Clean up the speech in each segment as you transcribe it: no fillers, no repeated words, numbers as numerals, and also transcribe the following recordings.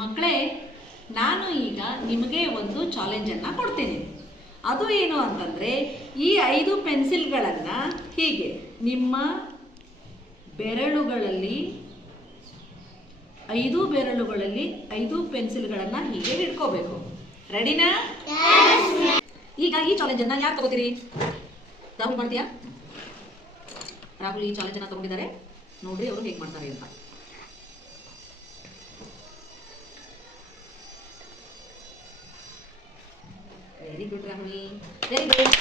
ಮಕ್ಕಳೇ, ನಾನು ಈಗ ನಿಮಗೆ ಒಂದು ಚಾಲೆಂಜನ್ನು ಕೊಡ್ತೀನಿ. ಅದು ಏನು ಅಂತಂದರೆ, ಈ 5 ಪೆನ್ಸಿಲ್ಗಳನ್ನು ಹೀಗೆ ನಿಮ್ಮ ಬೆರಳುಗಳಲ್ಲಿ 5 ಬೆರಳುಗಳಲ್ಲಿ 5 ಪೆನ್ಸಿಲ್ಗಳನ್ನು ಹೀಗೆ ಹಿಡ್ಕೋಬೇಕು. ರೆಡಿನಾ? ಈಗ ಈ ಚಾಲೆಂಜನ್ನು ಯಾರು ತಗೋತೀರಿ? ರಾಹುಲ್ ಮಾಡ್ತೀಯಾ? ರಾಹುಲ್ ಈ ಚಾಲೆಂಜನ್ನು ತಗೊಂಡಿದ್ದಾರೆ. ನೋಡ್ರಿ ಅವರು ಹೇಗೆ ಮಾಡ್ತಾರೆ ಅಂತ. Very good Rahul, very good.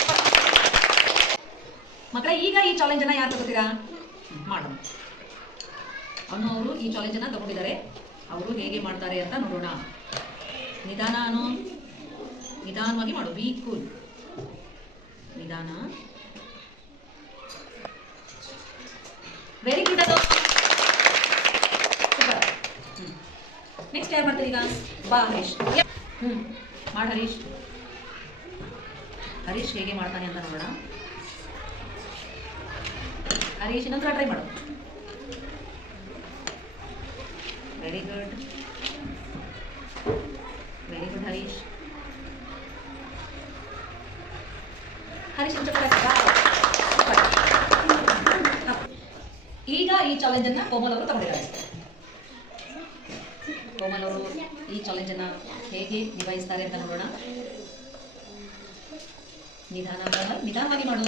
ಮಕ್ಕಳೇ, ಈಗ ಈ ಚಾಲೆಂಜನ್ನು ಯಾರು ತಗೋತೀರಾ? ಮಾಡೋಣ. ಅವರು ಈ ಚಾಲೆಂಜನ್ನು ತಗೊಂಡಿದ್ದಾರೆ. ಅವರು ಹೇಗೆ ಮಾಡ್ತಾರೆ ಅಂತ ನೋಡೋಣ. ನಿಧಾನವಾಗಿ ಮಾಡು. Be cool. ನಿಧಾನ. Very good. ಅದು ಸೂಪರ್. ನೆಕ್ಸ್ಟ್ ಯಾರು ಮಾಡ್ತಾರೆ ಈಗ? ಬಾ ಹರೀಶ್. ಮಾಡು ಹರೀಶ್. ಹರೀಶ್ ಹೇಗೆ ಮಾಡ್ತಾನೆ ಅಂತ ನೋಡೋಣ. ಹರೀಶ್ ಇನ್ನೊಂದು ಟ್ರೈ ಮಾಡು. Very good, very good Harish. Harish ಈಗ ಈ ಚಾಲೆಂಜ್ ಅನ್ನ ಕೋಮಲ್ ಅವರು ತಗೊಂಡಿದ್ದಾರೆ. ಕೋಮಲ್ ಅವರು ಈ ಚಾಲೆಂಜ್ ಅನ್ನ ಹೇಗೆ ನಿಭಾಯಿಸ್ತಾರೆ ಅಂತ ನೋಡೋಣ. ನಿಧಾನವಾಗಿ ಮಾಡು.